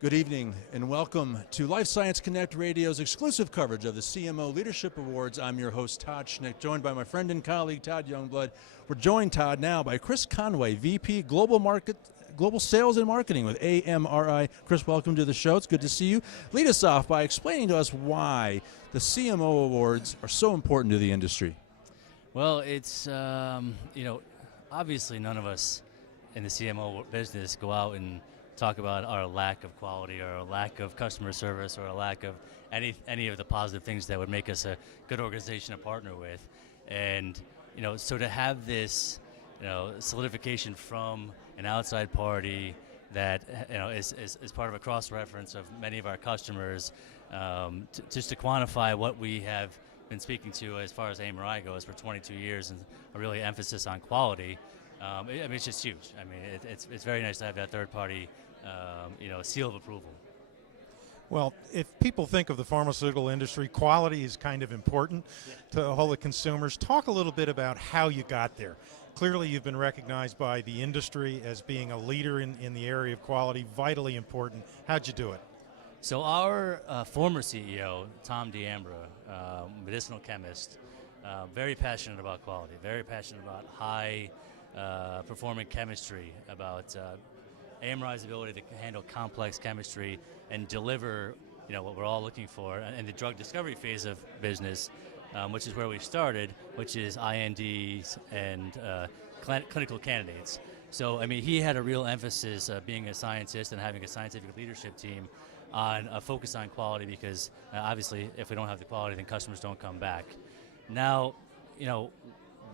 Good evening and welcome to Life Science Connect Radio's exclusive coverage of the CMO Leadership Awards. I'm your host, Todd Schnick, joined by my friend and colleague, Todd Youngblood. We're joined, Todd, now by Chris Conway, VP Global Sales and Marketing with AMRI. Chris, welcome to the show. It's good to see you. Lead us off by explaining to us why the CMO Awards are so important to the industry. Well, it's, obviously none of us in the CMO business go out and talk about our lack of quality or our lack of customer service or a lack of any of the positive things that would make us a good organization to partner with. And, so to have this, solidification from an outside party that, is part of a cross-reference of many of our customers, just to quantify what we have been speaking to as far as AMRI goes for 22 years and a really emphasis on quality. It's just huge. It's very nice to have that third party, seal of approval. Well, if people think of the pharmaceutical industry, quality is kind of important to all the consumers. Talk a little bit about how you got there. Clearly, you've been recognized by the industry as being a leader in the area of quality, vitally important. How'd you do it? So our former CEO, Tom DeAmbra, medicinal chemist, very passionate about quality, very passionate about high performing chemistry, about AMRI's ability to handle complex chemistry and deliver, what we're all looking for in the drug discovery phase of business, which is where we started, which is INDs and clinical candidates. So, he had a real emphasis being a scientist and having a scientific leadership team on a focus on quality because obviously if we don't have the quality, then customers don't come back. Now,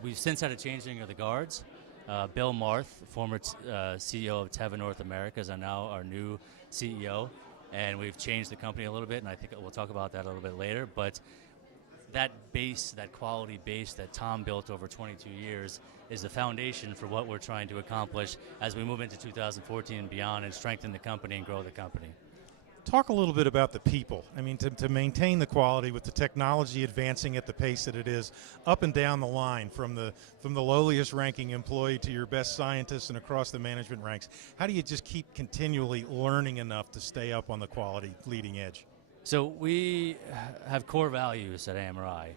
we've since had a changing of the guards. Bill Marth, former CEO of Teva North America, is now our new CEO, and we've changed the company a little bit, and I think we'll talk about that a little bit later. But that base, that quality base that Tom built over 22 years is the foundation for what we're trying to accomplish as we move into 2014 and beyond and strengthen the company and grow the company. Talk a little bit about the people. To maintain the quality with the technology advancing at the pace that it is, up and down the line, from the lowliest ranking employee to your best scientists and across the management ranks. How do you just keep continually learning enough to stay up on the quality leading edge? So we have core values at AMRI,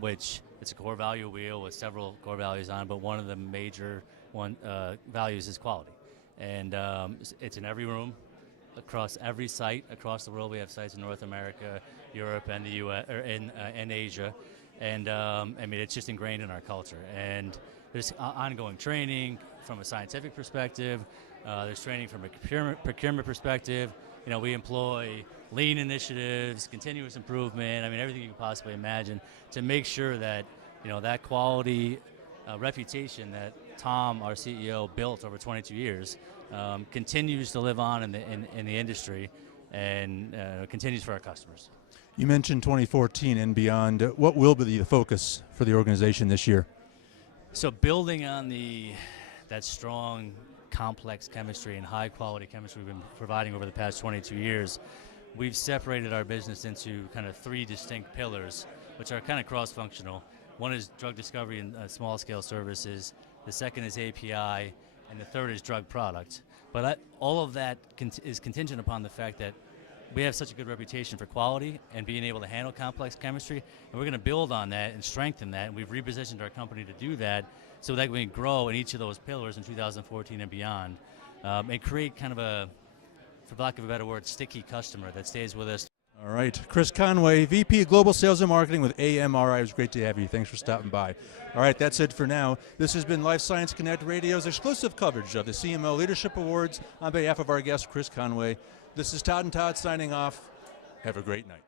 which it's a core value wheel with several core values on it, but one of the major values is quality. And it's in every room, across every site across the world. We have sites in North America, Europe, and the U.S. or in Asia, and it's just ingrained in our culture. And there's ongoing training from a scientific perspective. There's training from a procurement perspective. We employ lean initiatives, continuous improvement. Everything you can possibly imagine to make sure that that quality reputation that Tom, our CEO, built over 22 years. Continues to live on in the industry and continues for our customers. You mentioned 2014 and beyond. What will be the focus for the organization this year? So building on that strong, complex chemistry and high-quality chemistry we've been providing over the past 22 years, we've separated our business into kind of three distinct pillars, which are kind of cross-functional. One is drug discovery and small-scale services. The second is API. And the third is drug product. But all of that is contingent upon the fact that we have such a good reputation for quality and being able to handle complex chemistry, and we're going to build on that and strengthen that, and we've repositioned our company to do that so that we can grow in each of those pillars in 2014 and beyond, and create kind of a, for lack of a better word, sticky customer that stays with us. All right, Chris Conway, VP Global Sales and Marketing with AMRI. It was great to have you. Thanks for stopping by. All right, that's it for now. This has been Life Science Connect Radio's exclusive coverage of the CMO Leadership Awards. On behalf of our guest, Chris Conway, this is Todd and Todd signing off. Have a great night.